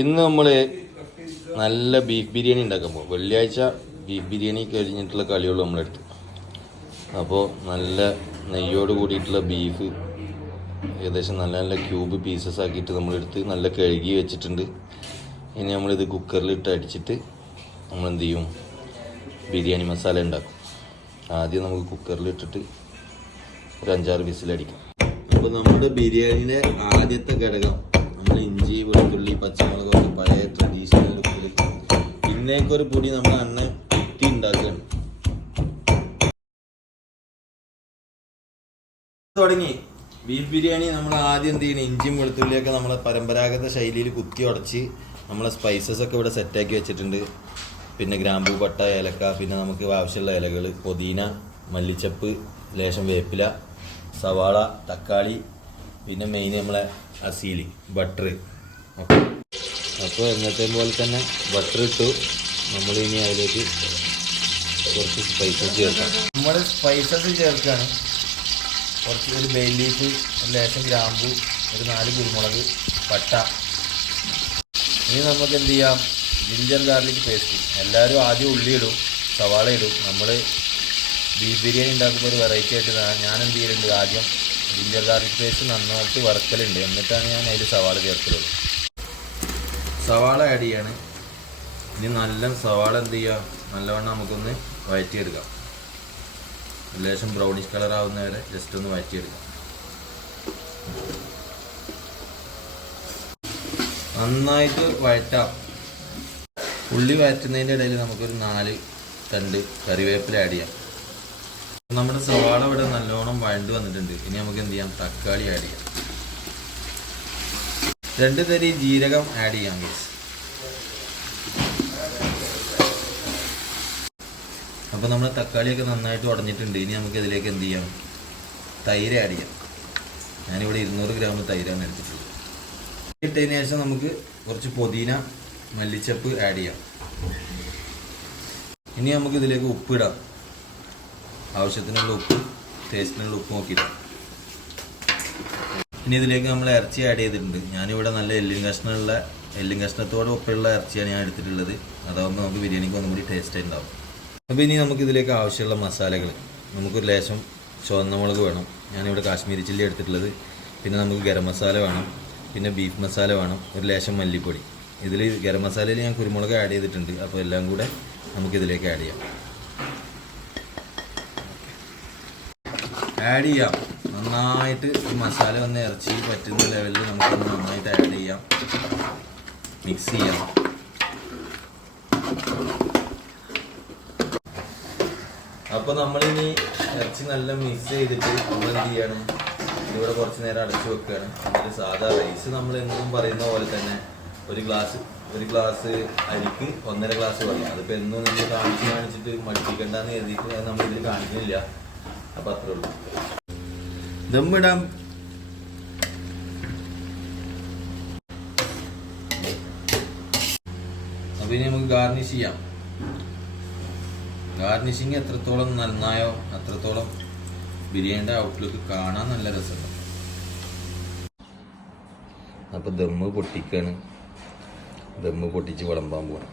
ഇന്ന് നമ്മൾ നല്ല ബീഫ് ബിരിയാണി ഉണ്ടാക്കാൻ പോകും. വെള്ളിയാഴ്ച ബീഫ് ബിരിയാണി കഴിഞ്ഞിട്ടുള്ള കളിയുള്ളൂ നമ്മളെടുത്ത്. അപ്പോൾ നല്ല നെയ്യോട് കൂടിയിട്ടുള്ള ബീഫ് ഏകദേശം നല്ല നല്ല ക്യൂബ് പീസസ് ആക്കിയിട്ട് നമ്മളെടുത്ത് നല്ല കഴുകി വെച്ചിട്ടുണ്ട്. ഇനി നമ്മളിത് കുക്കറിലിട്ട് അടിച്ചിട്ട് നമ്മളെന്ത് ചെയ്യും, ബിരിയാണി മസാല ഉണ്ടാക്കും. ആദ്യം നമുക്ക് കുക്കറിലിട്ടിട്ട് ഒരു 5-6 വിസിലടിക്കാം. അപ്പോൾ നമ്മുടെ ബിരിയാണിയുടെ ആദ്യത്തെ ഘടകം നമ്മൾ ഇഞ്ചി, വെളുത്തുള്ളി, പച്ചമുളകൊക്കെ പഴയ ട്രഡീഷണൽ ലുക്കിൽ ഇന്നേക്കൊരു പൊടി നമ്മൾ അണ്ണൻ കുത്തി ഉണ്ടാക്കുകയാണ്. തുടങ്ങി ബീഫ് ബിരിയാണി നമ്മൾ ആദ്യം എന്ത് ചെയ്യണം, ഇഞ്ചിയും വെളുത്തുള്ളിയൊക്കെ നമ്മളെ പരമ്പരാഗത ശൈലിയിൽ കുത്തി ഉടച്ച് നമ്മളെ സ്പൈസസ് ഒക്കെ ഇവിടെ സെറ്റാക്കി വെച്ചിട്ടുണ്ട്. പിന്നെ ഗ്രാമ്പൂ, പട്ട, ഏലക്ക, പിന്നെ നമുക്ക് ആവശ്യമുള്ള ഇലകൾ, പുതിന, മല്ലിച്ചപ്പ്, ലേശം വേപ്പില, സവാള, തക്കാളി, പിന്നെ മെയിൻ നമ്മളെ അസീലി ബട്ടർ. അപ്പോൾ എന്നത്തെ പോലെ തന്നെ ബട്ടർ ഇട്ടു. നമ്മളിനി അതിലേക്ക് കുറച്ച് സ്പൈസസ് ചേർക്കാം. നമ്മൾ സ്പൈസസ് ചേർക്കുകയാണ്. ഒരു ബേ ലീഫ്, ഒരു ലേശം ഗ്രാമ്പു, ഒരു 4 കുരുമുളക്, പട്ട. ഇനി നമുക്ക് എന്ത് ചെയ്യാം, ജിഞ്ചർ ഗാർലിക് പേസ്റ്റ്. എല്ലാവരും ആദ്യം ഉള്ളി ഇടും, സവാള ഇടും. നമ്മൾ ബീഫ് ബിരിയാണി ഉണ്ടാക്കുമ്പോൾ ഒരു വെറൈറ്റി ആയിട്ട് ഞാൻ എന്ത് ചെയ്യലുണ്ട്, ആദ്യം ജിഞ്ചർ ഗാർലിക് പേസ്റ്റ് നന്നായിട്ട് വറുക്കലുണ്ട്. എന്നിട്ടാണ് ഞാൻ അതിൽ സവാള ചേർക്കലുള്ളൂ. സവാള ആഡ് ചെയ്യാണ്. ഇനി നല്ല സവാള എന്ത് ചെയ്യുക, നല്ലവണ്ണം നമുക്കൊന്ന് വഴറ്റിയെടുക്കാം. ലേശം ബ്രൗണിഷ് കളർ ആവുന്നവരെ ജസ്റ്റ് ഒന്ന് വഴറ്റിയെടുക്കാം. നന്നായിട്ട് വഴറ്റാം. ഉള്ളി വഴറ്റുന്നതിൻ്റെ ഇടയിൽ നമുക്കൊരു 4 തണ്ട് കറിവേപ്പില ആഡ് ചെയ്യാം. നമ്മുടെ സവാള ഇവിടെ നല്ലോണം വഴണ്ട് വന്നിട്ടുണ്ട്. ഇനി നമുക്ക് എന്ത് ചെയ്യാം, തക്കാളി ആഡ് ചെയ്യാം. 2 തരി ജീരകം ആഡ് ചെയ്യാം ഗൈസ്. അപ്പോൾ നമ്മൾ തക്കാളിയൊക്കെ നന്നായിട്ട് ഉടഞ്ഞിട്ടുണ്ട്. ഇനി നമുക്ക് ഇതിലേക്ക് എന്ത് ചെയ്യാം, തൈര് ആഡ് ചെയ്യാം. ഞാനിവിടെ 200 ഗ്രാം തൈരാണ് എടുത്തിട്ടുള്ളത്. ഇട്ടതിന് ശേഷം നമുക്ക് കുറച്ച് പുതിന, മല്ലിച്ചപ്പ് ആഡ് ചെയ്യാം. ഇനി നമുക്ക് ഇതിലേക്ക് ഉപ്പിടാം. ആവശ്യത്തിനുള്ള ഉപ്പ്, ടേസ്റ്റിനുള്ള ഉപ്പ് നോക്കിയിട്ട്. ഇനി ഇതിലേക്ക് നമ്മൾ ഇറച്ചി ആഡ് ചെയ്തിട്ടുണ്ട്. ഞാനിവിടെ നല്ല എല്ലും കഷ്ണത്തോടെ ഒപ്പമുള്ള ഇറച്ചിയാണ് ഞാൻ എടുത്തിട്ടുള്ളത്. അതാകുമ്പോൾ നമുക്ക് ബിരിയാണിക്ക് ഒന്നും കൂടി ടേസ്റ്റ് ഉണ്ടാവും. അപ്പോൾ ഇനി നമുക്ക് ഇതിലേക്ക് ആവശ്യമുള്ള മസാലകൾ. നമുക്കൊരു ലേശം ചുവന്ന മുളക് വേണം. ഞാനിവിടെ കാശ്മീരി ചില്ലി എടുത്തിട്ടുള്ളത്. പിന്നെ നമുക്ക് ഗരം മസാല വേണം. പിന്നെ ബീഫ് മസാല വേണം. ഒരു ലേശം മല്ലിപ്പൊടി. ഇതിൽ ഗരം മസാലയിൽ ഞാൻ കുരുമുളക് ആഡ് ചെയ്തിട്ടുണ്ട്. അപ്പോൾ എല്ലാം കൂടെ നമുക്കിതിലേക്ക് ആഡ് ചെയ്യാം. നന്നായിട്ട് ഈ മസാല ഒന്ന് ഇറച്ചി പറ്റുന്ന ലെവലിൽ നമുക്കൊന്ന് നന്നായിട്ട് ആഡ് ചെയ്യാം. മിക്സ് ചെയ്യാം. അപ്പോൾ നമ്മളിനി ഇറച്ചി നല്ല മിക്സ് ചെയ്തിട്ട് നമ്മൾ എന്ത് ചെയ്യാണ്, ഇവിടെ കുറച്ച് നേരം അടച്ചു വെക്കുകയാണ്. എന്നിട്ട് സാധാ റൈസ് നമ്മൾ എന്നും പറയുന്ന പോലെ തന്നെ ഒരു ഗ്ലാസ് അരിക്ക് 1.5 ഗ്ലാസ് വെള്ളം. അതിപ്പോൾ എന്നും നമ്മൾ കാണിച്ചിട്ട് മടിപ്പിക്കണ്ടെന്ന് കരുതിയിട്ട് അത് നമ്മളിതിൽ കാണിക്കുന്നില്ല. അപ്പം അത്രേ ഉള്ളൂ. ദമ്മിടാം. അപ്പോൾ ഇനി നമുക്ക് ഗാർണിഷ് ചെയ്യാം. ഗാർണിഷിങ് എത്രത്തോളം നന്നായോ അത്രത്തോളം ബിരിയാണിയുടെ ഔട്ട്ലുക്ക് കാണാൻ നല്ല രസമുണ്ട്. അപ്പോൾ ദമ്മ് പൊട്ടിക്കാണ്. ദമ്മ് പൊട്ടിച്ച് വിളമ്പാൻ പോകണം.